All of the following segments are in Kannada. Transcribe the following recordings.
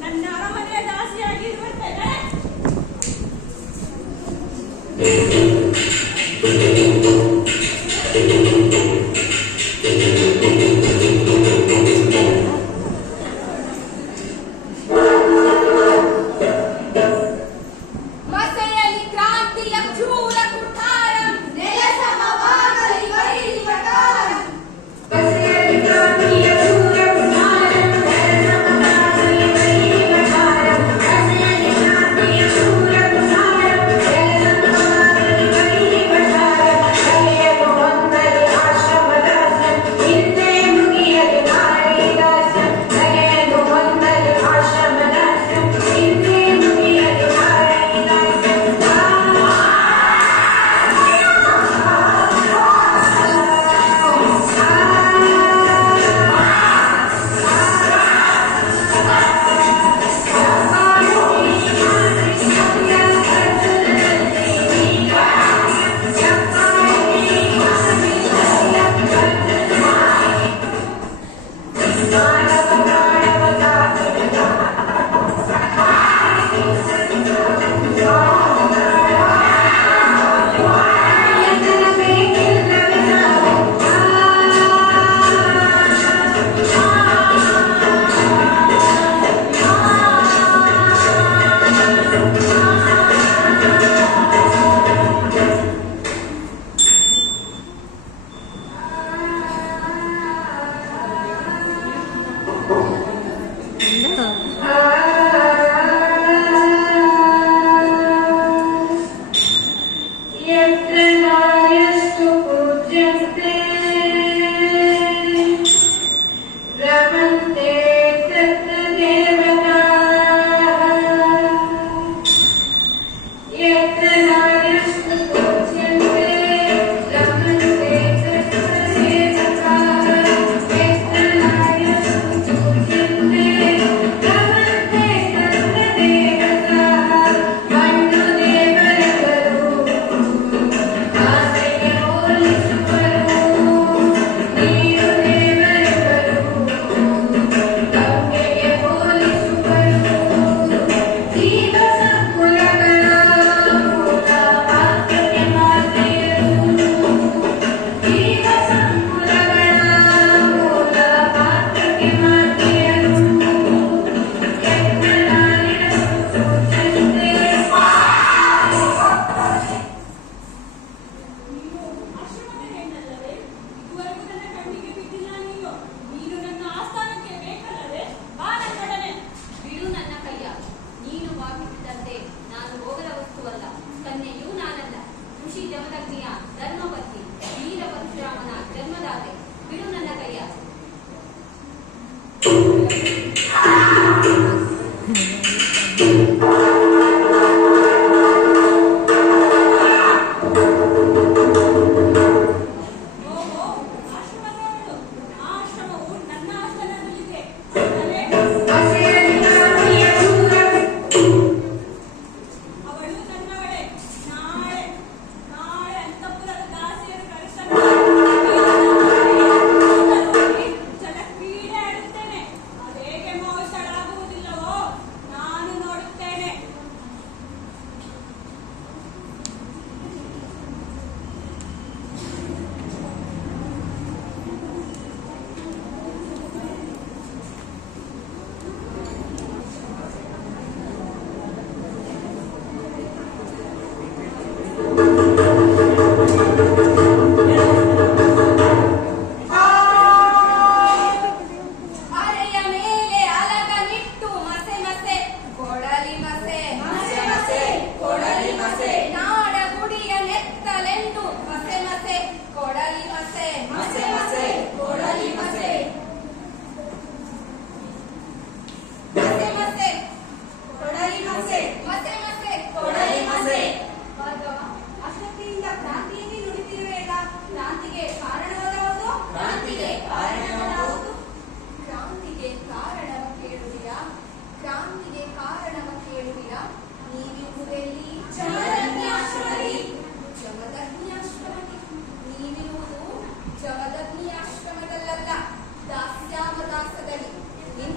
ನನ್ನ ಅರಮನೆಯ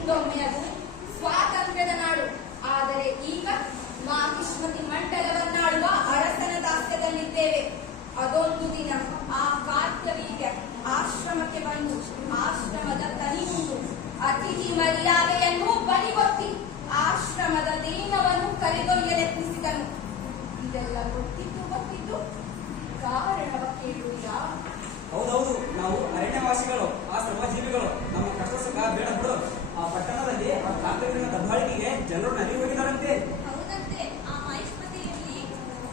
ಹಿಂದೊಮ್ಮೆ ಅದು ಸ್ವಾತಂತ್ರ್ಯದ ನಾಡು. ಆದರೆ ಈಗ ಮಾಹಿಷ್ಮತಿ ಮಂಡಲವನ್ನಾಡುವ ಅರಸನ ದಾಸ್ಯದಲ್ಲಿದ್ದೇವೆ. ಅದೊಂದು ದಿನ ಆ ಕಾರ್ಕವೀರ್ಯ ಆಶ್ರಮಕ್ಕೆ ಬಂದು ಆಶ್ರಮದ ತನಿಯುಂಡು ಅತಿಥಿ ಮರ್ಯಾದೆಯನ್ನು ಬಲಿಗೊತ್ತಿ ಆಶ್ರಮದ ದೇನವನ್ನು ಕರೆದೊಯ್ಯಲೆತ್ನಿಸಿದನು. ಇದೆಲ್ಲ ಗೊತ್ತಿದ್ದು ಕಾರಣವ ಕೇಳುವುದಾ? ಹೌದೌದು, ನಾವು ಅರಣ್ಯವಾಸಿಗಳು, ಆ ಶ್ರಮಜೀವಿಗಳು. ನಮ್ಮ ಕಷ್ಟ ಸುಖ ಬೇಡ ಬಿಡು. ಆ ಪಟ್ಟಣದಲ್ಲಿ ಆ ಕಾಂತವೀರನ ದಬ್ಬಾಳಿಕೆಗೆ ಜನರು ನಲಿ ಹೋಗಿದ್ದಾರಂತೆ. ಹೌದಂತೆ. ಆ ಮಹಿಷ್ಮತಿಯಲ್ಲಿ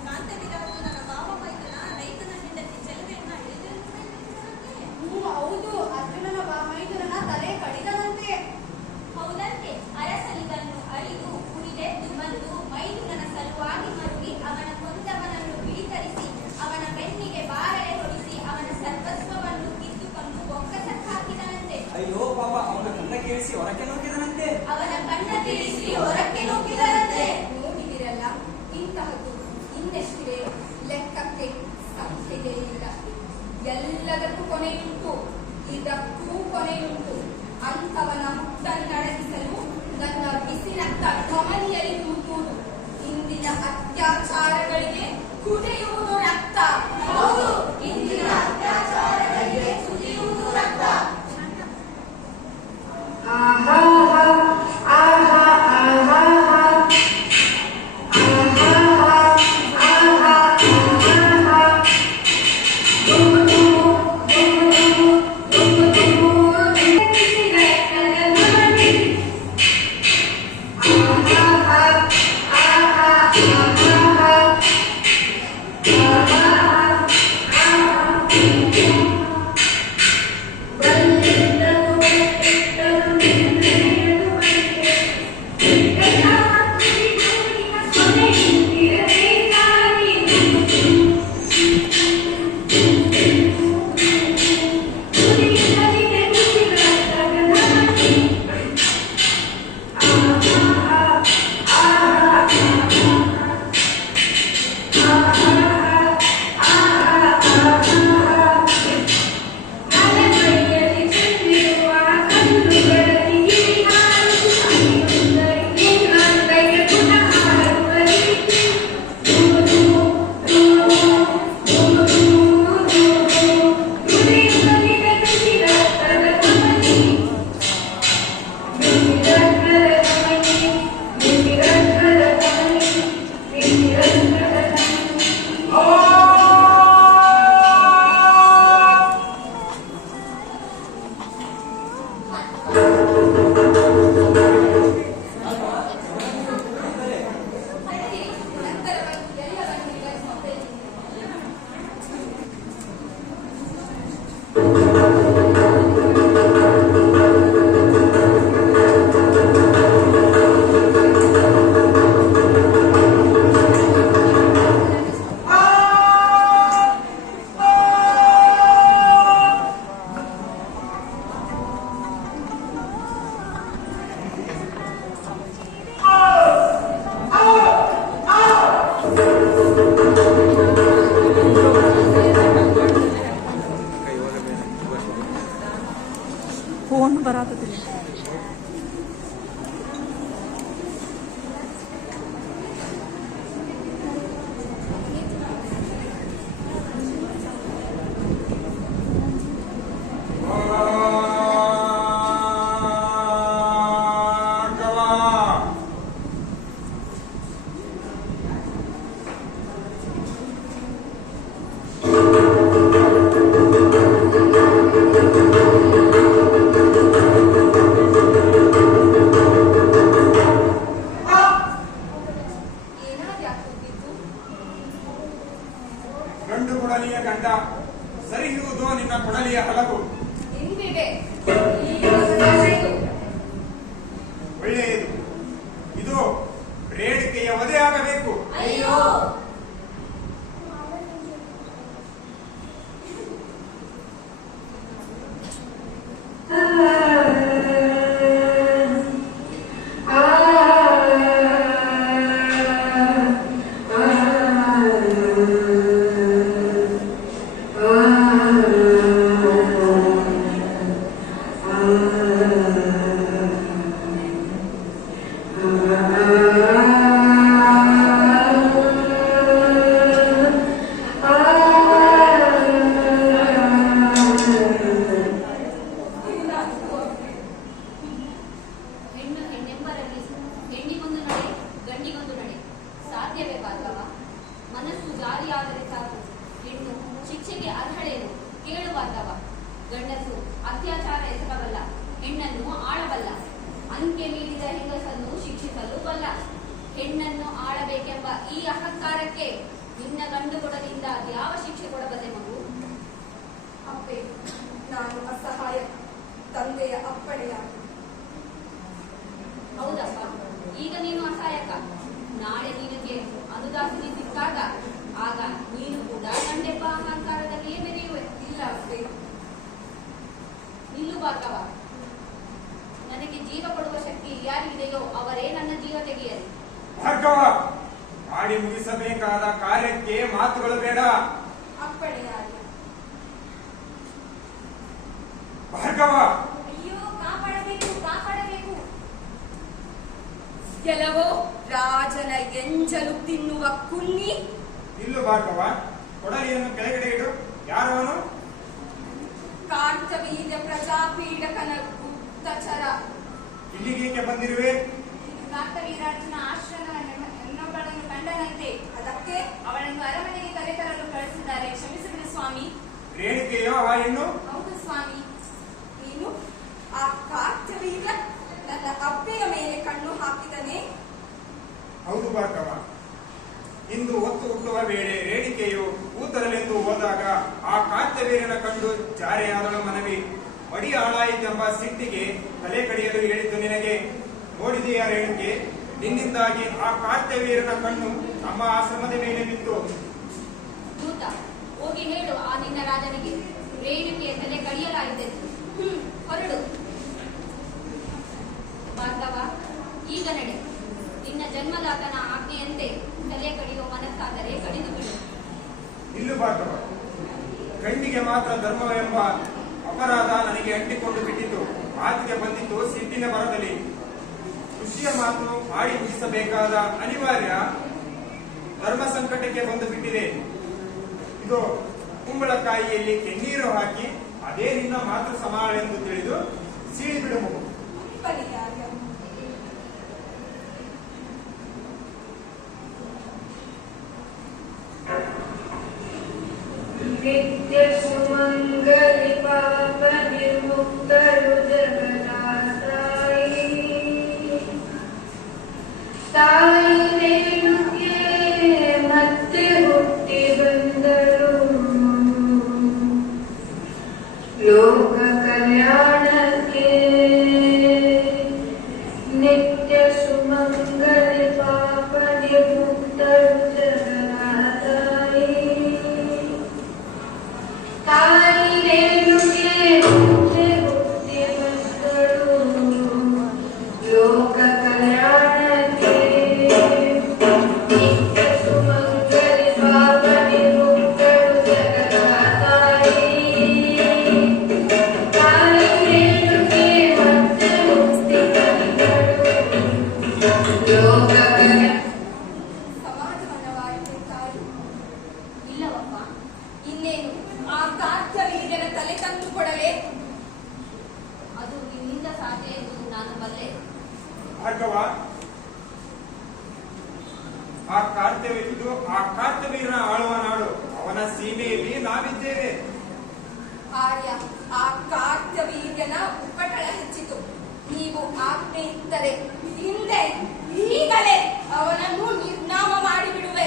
ಕಾಂತವೀರ ನನ್ನ ಬಾವ ಮೈದನ ರೈತನ ಹೆಂಡತಿ ಚೆಲುವೆಯನ್ನ ಹೌದು, ಅರ್ಜುನನ ಮೈದುನನ ತಲೆ ಕಡಿದನಂತೆ. ಹೌದಂತೆ. ಅರಸನಿಗನ್ನು ಅಳಿದು ಕುಡಿದೆದ್ದು ಬಂದು ಮೈದುನನ ಸಲುವಾಗಿ ಮರುಗಿ ಅವನ ಕೊಂದವನನ್ನು ಬಿಡಿತರಿಸಿ ಅವನ ಬೆನ್ನಿಗೆ ಬಾರಳೆ ಹೊಡಿಸಿ ಅವನ ಸರ್ವಸ್ವವನ್ನು ಕಿತ್ತುಕೊಂಡು ಬೊಕ್ಕಸಕ್ಕೆ ಹಾಕಿದನಂತೆ. ಅಯ್ಯೋ ಪಾಪ, ಅವನ ಕಣ್ಣ ಕೇಳಿಸಿ ಹೊರಕ್ಕೆ ನುಗ್ಗಿದನಂತೆ. ಅವನ ಕಣ್ಣ ತಿಳಿಸಿ ಹೊರಕ್ಕೆ ನುಗ್ಗಿದನಂತೆ. ನೋಡಿದಿರಲ್ಲ, ಇಂತಹದ್ದು ಇನ್ನೆಷ್ಟಿದೆ, ಲೆಕ್ಕಕ್ಕೆ ಸಂಖ್ಯೆಯೇ ಇಲ್ಲ. ಎಲ್ಲದಕ್ಕೂ ಕೊನೆಯುಂಟು, ಇದಕ್ಕೂ ಕೊನೆಯುಂಟು. ಅಂಥವನ ಹುಟ್ಟನ್ನಡಗಿಸಲು ನನ್ನ ಬಿಸಿರಕ್ತ ಧಮನಿಯಲ್ಲಿ ತೂತುವುದು. ಇಂದಿನ ಅತ್ಯಾಚಾರಗಳಿಗೆ ಕುದಿಯುವುದು ರಕ್ತ. ಹೌದು, ಇಂದಿನ ಅತ್ಯಾಚಾರಗಳಿಗೆ ಕುದಿಯುವುದು ರಕ್ತ. ಫೋನ್ ಬರಾತದಿಲ್ಲ. ಗಂಡು ಕೊಡಲಿಯ ಗಂಡ ಸರಿಯುವುದು ನಿನ್ನ ಕೊಡಲಿಯ ಹಲವು. ಒಳ್ಳೆಯದು. ಇದು ರೇಣಿಕೆಯ ವಧೆಯಾಗಬೇಕು. ಅಯ್ಯೋ, ಭಾರ್ಗವ. ಮನಸ್ಸು ಜಾರಿಯಾದರೆ ಸಾಕು, ಹೆಣ್ಣು ಶಿಕ್ಷೆಗೆ ಅರ್ಹಳೇನು ಕೇಳು ಭಾರ್ಗವ. ಗಂಡಸು ಅತ್ಯಾಚಾರ ಎಸಗಬಲ್ಲ, ಹೆಣ್ಣನ್ನು ಆಳಬಲ್ಲ. ಅಂಕೆ ಮೀರಿದ ಹೆಂಗಸನ್ನು ಶಿಕ್ಷಿಸಲು ಬಲ್ಲ. ಹೆಣ್ಣನ್ನು ಆಳಬೇಕೆಂಬ ಈ ಅಹಂಕಾರಕ್ಕೆ ನಿನ್ನ ಗಂಡುಗೊಡಲಿಂದ ಯಾವ ಶಿಕ್ಷೆ ಕೊಡಬಲ್ಲೆ ಮಗು? ಅಪ್ಪೆ, ನಾನು ಅಸಹಾಯ, ತಂದೆಯ ಅಪ್ಪಣೆಯ. ಹೌದಪ್ಪ, ಈಗ ನೀನು ಅಸಹಾಯಕ. ನಾಳೆ ನಿನಗೆ ಅನುದಾಸಿನಿ ಸಿಕ್ಕಾಗ ಆಗ ನೀನು ಕೂಡ ಗಂಡೆಪ್ಪ ಅಹಂಕಾರದಲ್ಲಿಯೇ ಮೆರೆಯುವೆ. ಇಲ್ಲ ಅಪ್ಪೆ. ನಿಲ್ಲು ಭಾರ್ಗವ. ನನಗೆ ಜೀವ ಕೊಡುವ ಶಕ್ತಿ ಯಾರಿಗಿದೆಯೋ ಅವರೇ ನನ್ನ ಜೀವ ತೆಗೆಯಲಿ. ಭಾರ್ಗವ, ಮಾಡಿ ಮುಗಿಸಬೇಕಾದ ಕಾರ್ಯಕ್ಕೆ ಮಾತುಗಳು ಬೇಡ. ಅಪ್ಪಣೆಯ. ಭಾರ್ಗವ, ಅಯ್ಯೋ, ಕಾಪಾಡಬೇಕು, ಕಾಪಾಡಬೇಕು. ಕೆಲವೋ ರಾಜನ ಎಂಜಲು ತಿನ್ನುವ ಕುನ್ನಿ. ನಿಲ್ಲು ಭಾರ್ಗವ, ಕೊಡಲಿಯನ್ನು ಕೆಳಗಡೆ ಇಡು. ಯಾರವನು? ಕಾರ್ತವೀರ್ಯ ಪ್ರಜಾಪೀಡಕನ ಗುಪ್ತಚರ. ಇಲ್ಲಿಗೇಕೆ ಬಂದಿರುವೆ? ಕಾರ್ತವೀರಾಜನ ಆಶ್ರಮ ಹೆಣ್ಣೊಬ್ಬಳನ್ನು ಕಂಡನಂತೆ, ಅದಕ್ಕೆ ಅವಳನ್ನು ಅರಮನೆಗೆ ಕರೆತರಲು ಕಳಿಸಿದ್ದಾರೆ. ಕ್ಷಮಿಸಿಬಿಡಿ ಸ್ವಾಮಿ. ರೇಣುಕೆಯೋ ಆ ಹೆಣ್ಣು? ಹೌದು ಸ್ವಾಮಿ. ನೀನು ಆ ಕಾರ್ತವೀರ್ಯ ನನ್ನ ಅಪ್ಪೆಯ ಮೇಲೆ ಕಣ್ಣು ಹಾಕಿದನೆ. ಹೌದು ಭಾರ್ಗವ, ಇಂದು ಹೊತ್ತು ಹುಟ್ಟುವ ವೇಳೆ ರೇಣಿಕೆಯು ಊತರಲೆಂದು ಹೋದಾಗ ಆ ಕಾರ್ತವೀರ್ಯನ ಕಂಡು ಜಾರೆಯಾದಳ ಮನವಿ. ಮಡಿ ಹಾಳಾಯಿತೆಂಬ ಸಿಟ್ಟಿಗೆ ತಲೆ ಕಡಿಯಲು ಹೇಳಿದ್ದು ನಿನಗೆ. ನೋಡಿದೆಯಾ ರೇಣುಕೆ, ನಿನ್ನಿಂದಾಗಿ ಆ ಕಾರ್ತವೀರ್ಯನ ಕಣ್ಣು ನಮ್ಮ ಆಶ್ರಮದ ಮೇಲೆ ಬಿತ್ತು. ದೂತ, ಹೋಗಿ ಹೇಳು ಆ ನಿನ್ನ ರಾಜನಿಗೆ ರೇಣುಕೆಯ ತಲೆ ಕಡಿಯಲಾಯಿತೆಂದು. ಹೊರಡು ಭಾರ್ಗವ. ಈಗ ನಡೆ. ನಿನ್ನ ಜನ್ಮದಾತನ ಆಜ್ಞೆಯಂತೆ ತಲೆ ಕಡಿಯುವ ಮನಸ್ಸಾದರೆ ಕಡಿದು ಬಿಡು. ನಿಲ್ಲು ಭಾರ್ಗವ, ಕಣ್ಣಿಗೆ ಮಾತ್ರ ಧರ್ಮವೆಂಬ ಅಪರಾಧ ನನಗೆ ಅಂಟಿಕೊಂಡು ಬಿಟ್ಟಿತು. ಮಾತಿಗೆ ಬಂದಿತ್ತು ಸಿಟ್ಟಿನ ಬರದಲ್ಲಿ. ಋಷಿಯ ಮಾತು ಮಾಡಿ ಮುಗಿಸಬೇಕಾದ ಅನಿವಾರ್ಯ ಧರ್ಮ ಸಂಕಟಕ್ಕೆ ಬಂದು ಬಿಟ್ಟಿದೆ. ಇದು ಕುಂಬಳಕಾಯಿಯಲ್ಲಿ ಕೆನ್ನೀರು ಹಾಕಿ ಅದೇ ನಿನ್ನ ಮಾತೃ ಸಮಾಳೆಂದು ತಿಳಿದು ಸೀಳಿ ಬಿಡು ಮಗು. ಪರಿಹಾರ. ನಿತ್ಯ ಸುಮಂಗಲಿ ಪಾಪ ನಿರ್ಮುಕ್ತರು ಜಗದಾತಾಯಿ. ತಾಯಿ ರೇಣುಕೆ ಮತ್ತೆ ಹುಟ್ಟಿ ಬಂದರು, ಲೋಕ ಕಲ್ಯಾಣಕ್ಕೆ. ನಿತ್ಯ ಸುಮಂಗಲಿ ಪಾಪ ನಿರ್ಮುಕ್ತರು ಜಗದಾತಾಯಿ. ತಾಯಿ ರೇಣುಕೆ ಮತ್ತೆ ಹುಟ್ಟಿ ಬಂದರು, ಲೋಕ ಕಲ್ಯಾಣಕ್ಕೆ. ನಿತ್ಯ ಸುಮಂಗಲಿ ಪಾಪ ನಿರ್ಮುಕ್ತರು ಜಗದಾತಾಯಿ. ತಾಯಿ ರೇಣುಕೆ ಮತ್ತೆ ಹುಟ್ಟಿ ಬಂದರು, ಲೋಕ ಸಮಾಧಾನವಾಯಿತೆ ತಾಯಿ. ಇಲ್ಲವಪ್ಪ, ಇನ್ನೇನು ಆ ಕಾರ್ತವೀರ್ಯನ ತಲೆ ತಂದು ಕೊಡಲೇ? ಅದು ನಿನ್ನಿಂದ ಸಾಧ್ಯ ಎಂದು ನಾನು ಬಲ್ಲೆ. ಭಾರ್ಗವ, ಆ ಕಾರ್ತವೀರನ ಆಳುವ ನಾಡು, ಅವನ ಸೀಮೆಯಲ್ಲಿ ನಾವಿದ್ದೇವೆ. ಆರ್ಯ, ಆ ಕಾರ್ತವೀರ್ಯನ ಉಪ್ಪಟಳ ಹೆಚ್ಚಿತು. ನೀವು ಆಜ್ಞೆ ಇದ್ದರೆ ಹಿಂದೆ ಈಗಲೇ ಅವನನ್ನು ನಿರ್ನಾಮ ಮಾಡಿಬಿಡುವೆ.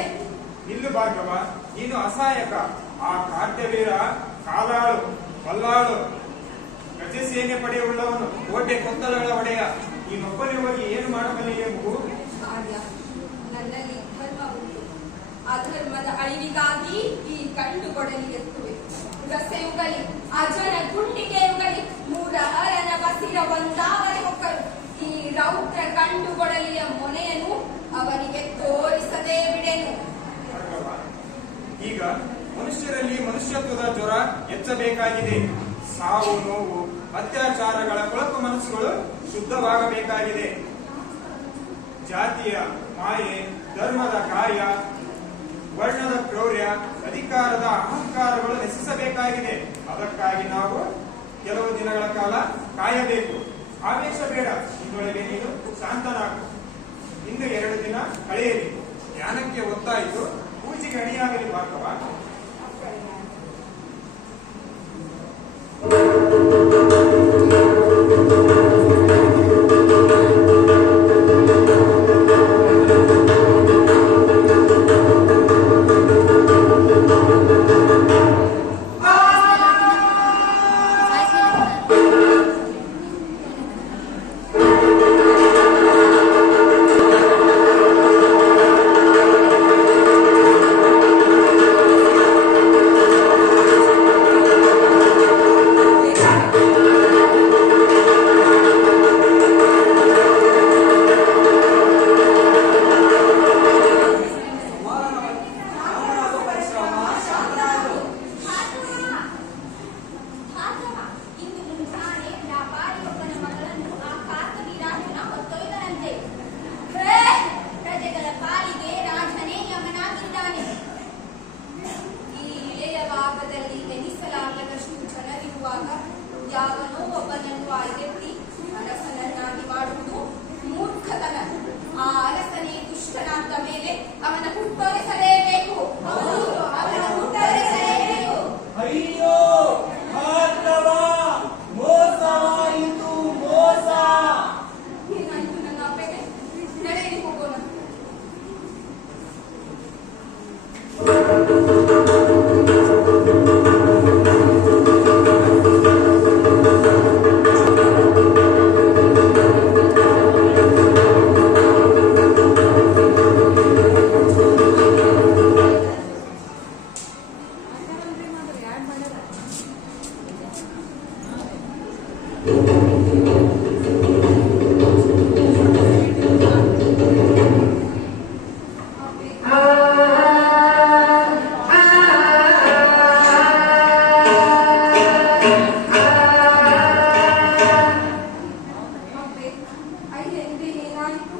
ನಿಲ್ಲು ಭಾರ್ಗವ, ನೀನು ಅಸಹಾಯಕ. ಆ ಕಾರ್ತವೀರ ಕಾಲಾಳು, ಬಲ್ಲಾಳು, ಗಜಸೇನೆ ಪಡೆಯುಳ್ಳವನು, ಕೋಟೆ ಕೊತ್ತಲಗಳ ಒಡೆಯ. ನೀನೊಬ್ಬನೇ ಹೋಗಿ ಏನು ಮಾಡಬಲ್ಲಿಯೇ ಮಗು? ಆರ್ಯ, ನನ್ನಲ್ಲಿ ಧರ್ಮ ಉಂಟು. ಅಧರ್ಮದ ಅಳಿವಿಗಾಗಿ ಈ ಗಂಡು ಕೊಡಲಿ ಎತ್ತುವೆ. ಗಸೆಯುಗಲಿ, ಅಜನ ಗುಂಡಿಗೆಯುಗಲಿ, ಮೂರ ಹರನ ಬಸಿರ ಒಂದಾಗಲಿ ಹೊಕ್ಕರು. ಈ ರೌದ್ರ ಗಂಡು ಕೊಡಲಿಯ ಮೊನೆಯನ್ನು ಅವನಿಗೆ ತೋರಿಸದೇ ಬಿಡೆನು. ಭಾರ್ಗವ, ಈಗ ಮನುಷ್ಯರಲ್ಲಿ ಮನುಷ್ಯತ್ವದ ಜ್ವರ ಹೆಚ್ಚಬೇಕಾಗಿದೆ. ಸಾವು, ನೋವು, ಅತ್ಯಾಚಾರಗಳ ಕೊಳಕು ಮನಸ್ಸುಗಳು ಶುದ್ಧವಾಗಬೇಕಾಗಿದೆ. ಜಾತಿಯ ಮಾಯೆ, ಧರ್ಮದ ಕಾರ್ಯ, ವರ್ಣದ ಕ್ರೌರ್ಯ, ಅಧಿಕಾರದ ಅಹಂಕಾರಗಳು ನಶಿಸಬೇಕಾಗಿದೆ. ಅದಕ್ಕಾಗಿ ನಾವು ಕೆಲವು ದಿನಗಳ ಕಾಲ ಕಾಯಬೇಕು. ಆವೇಶ ಬೇಡ. ಇದರೊಳಗೆ ನೀನು ಶಾಂತನಾಗು. ಇನ್ನು 2 ದಿನ ಕಳೆಯಲಿ. ಜ್ಞಾನಕ್ಕೆ ಒತ್ತಾಯಿತು ಪೂಜೆಗೆ ಅಣಿಯಾಗಲಿ ಭಾರ್ಗವ. ಭಾರ್ಗವ, ಇಂದು ಮುಂಜಾನೆ ವ್ಯಾಪಾರಿಯೊಬ್ಬನ ಮಗಳನ್ನು ಆ ಕಾರ್ತವೀರಾಜನ ಹೊತ್ತೊಯ್ದನಂತೆ. ಪ್ರಜೆಗಳ ಪಾಲಿಗೆ ರಾಜನೇ ಯಮನಾಗಿದ್ದಾನೆ. ಈ ಇಳೆಯ ಭಾಗದಲ್ಲಿ ಎನಿಸಲಾಗದಷ್ಟು ಜನರಿರುವಾಗ ಯಾವನೋ ಒಬ್ಬನನ್ನು ಆಯ್ದೆತ್ತಿ ಅರಸನನ್ನಾಗಿ ಮಾಡುವುದು ಮೂರ್ಖತನ. ಆ ಅರಸನೇ ದುಷ್ಟನಾದ ಮೇಲೆ ಅವನ ಹುಟ್ಟೊರೆಸಲೇಬೇಕು. ಅವನ ಹುಟ್ಟೊರೆಸಲೇಬೇಕು. ಅಯ್ಯೋ ಭಾರ್ಗವ, ಮೋಸವಾಯಿತು ಮೋಸ. ಏನಾಯ್ತು ನನ್ನ ಅಪ್ಪೆಗೆ? ನಡೆಯಲಿ ಹೋಗೋಣ. ಅಪ್ಪೆ, ಅಯ್ಯನಿಗೆ ಏನಾಯಿತು?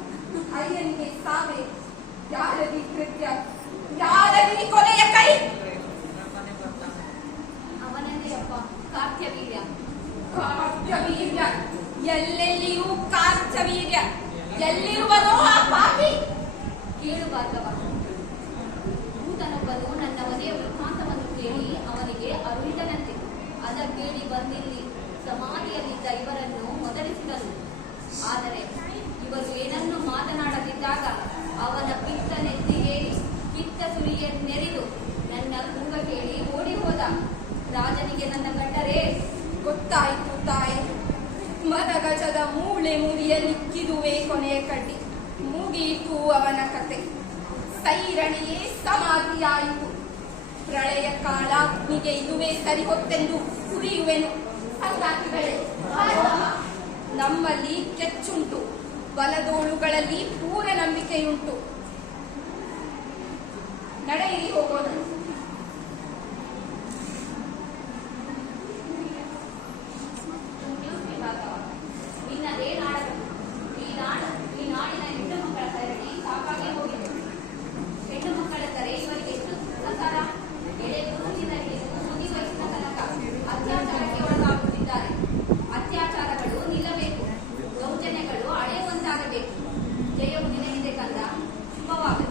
ಅಯ್ಯನಿಗೆ ಸಾವೇ? ಯಾರದಿ ಕೃತ್ಯ? ಯಾರದಿ ಕೊಲೆಯ ಕೈ? ಅವನನ್ನೇ ಅಪ್ಪ, ಕಾರ್ತ್ಯವೀರ್ಯ. ಕಾರ್ತವೀರ್ಯ, ಎಲ್ಲೆಲ್ಲಿಯೂ ಕಾರ್ತವೀರ್ಯ. ಎಲ್ಲಿರುವನೋ ಆ ಪಾಪಿ? ಕೇಳು ಭಾರ್ಗವ, ಭೂತನೊಬ್ಬನು ನನ್ನ ಮನೆಯ ವೃತ್ತಾಂತವನ್ನು ಕೇಳಿ ಅವನಿಗೆ ಅರುಳಿದನಂತೆ. ಅದ ಕೇಳಿ ಬಂದಿಲ್ಲಿ ಸಮಾಧಿಯಲ್ಲಿದ್ದ ಇವರನ್ನು ಮೊದಲಿಸಿದನು. ಆದರೆ ಇವರು ಏನನ್ನು ಮಾತನಾಡದಿದ್ದಾಗ ಅವನ ಪಿತ್ತ ನೆತ್ತಿಗೇರಿ ಕಿತ್ತ ಸುರಿಯನ್ನೆರಿದು ನನ್ನ ಕೂಗ ಕೇಳಿ ಓಡಿ ಹೋದ. ರಾಜನಿಗೆ ನನ್ನ ಕಂಡರೆ ಗೊತ್ತಾಯಿತು ತಾಯಿ. ಮದಗಜದ ಮೂಳೆ ಮುರಿಯಲಿಕ್ಕಿದುವೆ ಕೊನೆಯ ಕಡ್ಡಿ. ಮುಗಿಯಿತು ಅವನ ಕತೆ. ಸೈರಣಿಯೇ ಸಮಾಧಿಯಾಯಿತು. ಪ್ರಳಯ ಕಾಲಾಗ್ನಿಗೆ ಇದುವೇ ಸರಿ ಹೊತ್ತೆಂದು ಕುರಿಯುವೆನು. ಸಂಗಾತಿಗಳೇ, ನಮ್ಮಲ್ಲಿ ಕೆಚ್ಚುಂಟು, ಬಲದೋಳುಗಳಲ್ಲಿ ಪೂರ ನಂಬಿಕೆಯುಂಟು. ನಡೆಯಿರಿ ಹೋಗೋಣ. ಭಾರ್ಗವ, ನಿನ್ನದೇ ನಾಡಗಳು. ಈ ನಾಡಿನ ಹೆಣ್ಣು ಮಕ್ಕಳ ಸರಣಿ ಸಾಕಾಗಿ ಹೋಗಿದೆ. ಹೆಣ್ಣು ಮಕ್ಕಳ ಕರೆ ಇವರಿಗೆ ಎಷ್ಟು ಪ್ರಸಾರ. ಎಳೆ ಗುರುತಿನರಿಗೆ ಮುದಿ ವಯಸ್ಸಿನ ತನಕ ಅತ್ಯಾಚಾರಕ್ಕೆ ಒಳಗಾಗುತ್ತಿದ್ದಾರೆ. ಅತ್ಯಾಚಾರಗಳು ನಿಲ್ಲಬೇಕು. ದೌರ್ಜನ್ಯಗಳು ಅಳೆಯುವಂತಾಗಬೇಕು. ಜಯವು ನಿನಗಿದೆ ಕಂದ, ಶುಭವಾಗಲಿ.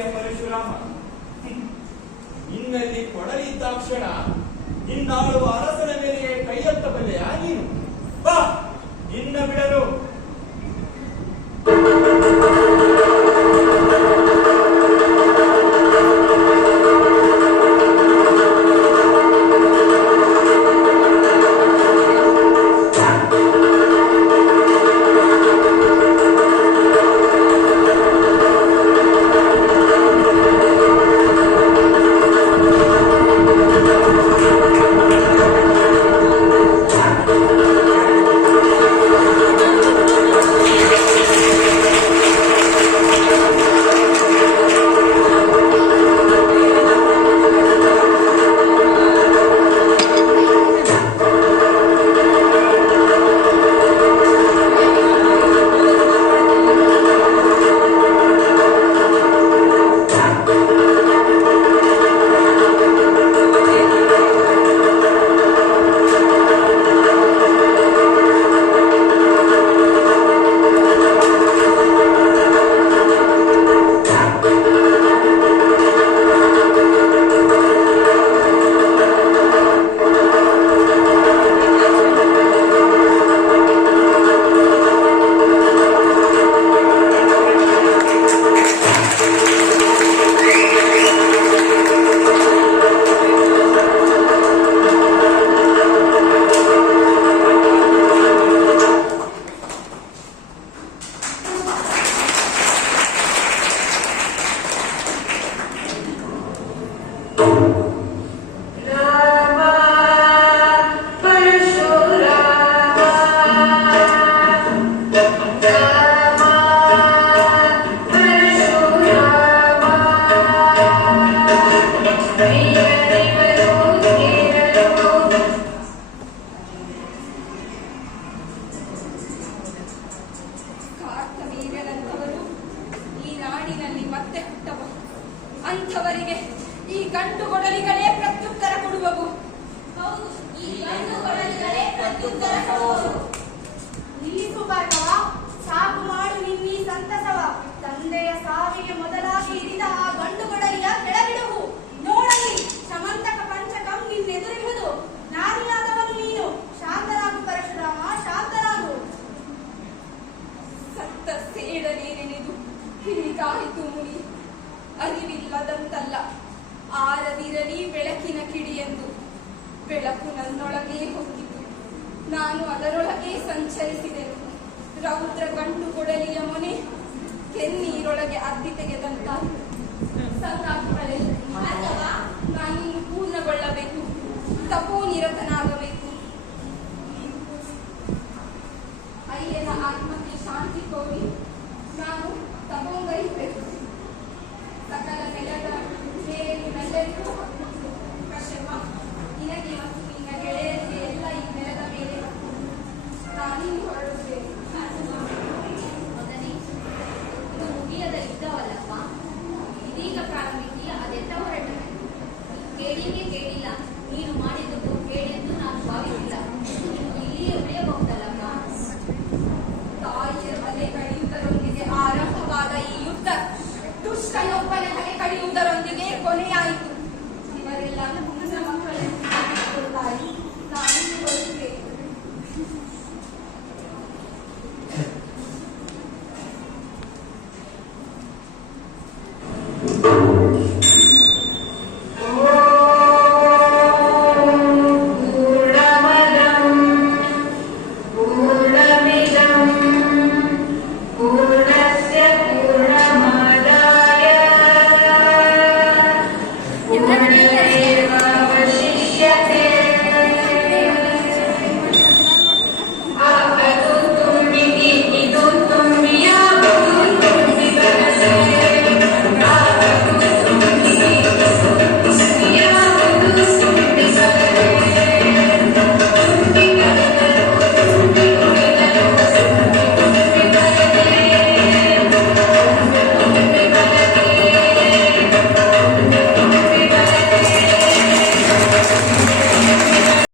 ಪ್ರಿಯ ಪರಶುರಾಮ, ನಿನ್ನಲ್ಲಿ ಕೊಡಲಿದ್ದಾಕ್ಷಣ ನಿನ್ನಾಳುವ ಅರಸನ ಮೇಲೆ ಕೈಯೆತ್ತಬಲ್ಲೆಯಾ ನೀನು? ಬಾ, ನಿನ್ನ ಬಿಡಲು. ಅಂಥವರಿಗೆ ಈ ಗಂಟು ಕೊಡಲಿಗಳೇ ಪ್ರತ್ಯುತ್ತರ ಕೊಡುವವು. ಹೌದು, ಈ ಗಂಟು ಕೊಡಲಿಗಳೇ ಪ್ರತ್ಯುತ್ತರ ಕೊಡುವವು. ನಿಲ್ಲಿಸು ಭಾರ್ಗವ, ಸಾಕು ಮಾಡು ನಿನ್ನೀ ಸಂತಸವ. ತಂದೆಯ ಸಾವಿಗೆ ಮೊದಲಾಗಿ ಇರಿದ ಆ ಗಂಡು ಕೊಡಲಿಯ ಕೆಳಗಿಡುವು. ನೋಡಲಿ ಸಮಂತಕ ಪಂಚಕಂ ನಿನ್ನೆದುರಿಹುದು. ನಾರಿಯಾದವನು ನೀನು. ಶಾಂತರಾಗು ಪರಶುರಾಮ, ಶಾಂತರಾಗು. ಸತ್ತ ಸೇಡ ನೀರೆನೆದು ಹೀಗಾಯಿತು ಮುನಿ. ಅರಿವಿಲ್ಲದಂತಲ್ಲ, ಆರದಿರಲಿ ಬೆಳಕಿನ ಕಿಡಿಯೆಂದು. ಬೆಳಕು ನನ್ನೊಳಗೆ ಹೊಕ್ಕಿತು, ನಾನು ಅದರೊಳಗೆ ಸಂಚರಿಸಿದೆನು. ರೌದ್ರ ಗಂಟು ಕೊಡಲಿಯ ಮೊನೆ ಕೆನ್ನೀರೊಳಗೆ ಅದ್ದಿ ತೆಗೆದಂತಾಯಿತು. ಸಂಗಾತಿಗಳೇ, ಅಥವಾ ನಾನಿನ್ನು ಪೂರ್ಣಗೊಳ್ಳಬೇಕು, ತಪೋನಿರತನಾಗಬೇಕು. ಅಯ್ಯನ ಆತ್ಮಕ್ಕೆ ಶಾಂತಿ ಕೋರಿ ನಾನು ತಪೋಂಗೈಸಬೇಕು. ಸಕಲ ನೆಲದ ಮೇಲೆ ನಿಮ್ಮೆಲ್ಲರಿಗೂ ಕಶ್ಯಪ, ನಿನಗೆ ಮತ್ತು ನಿನ್ನ ಗೆಳೆಯರಿಗೆ ಎಲ್ಲ ಈ ನೆಲದ ಮೇಲೆ ನಾನಿನ್ನು ಹೊರಡುತ್ತೇನೆ. ಮಗನೇ, ಇದು ಮುಗಿಯದ ಯುದ್ಧವಲ್ಲಪ್ಪ. ಇದೀಗ ಪ್ರಾರಂಭಿಸಿ ಅದೆತ್ತ ಹೊರಟರೆ ಕೇಳಿಗೆ ಕೇಳಿಲ್ಲ. ನೀನು ಮಾಡಿದುದು ಕೇಳೆಂದು ನಾನು ಭಾವಿಸಿಲ್ಲ. ನೀನು ಇಲ್ಲಿಯೇ ಉಳಿಯಬಹುದಲ್ಲಪ್ಪ. ತಾಯಿಯ ತಲೆ ಕಡಿಯುವುದರೊಂದಿಗೆ ಆರಂಭವಾದ ಈ ಯುದ್ಧ ದುಷ್ಟನೊಬ್ಬನ ತಲೆ ಕಡಿಯುವುದರೊಂದಿಗೆ ಕೊನೆಯಾಯಿತು. ಇವರೆಲ್ಲ ನನ್ನ ಮಕ್ಕಳನ್ನು ತಾಯಿ, ನಾನು ಬರುತ್ತೇನೆ.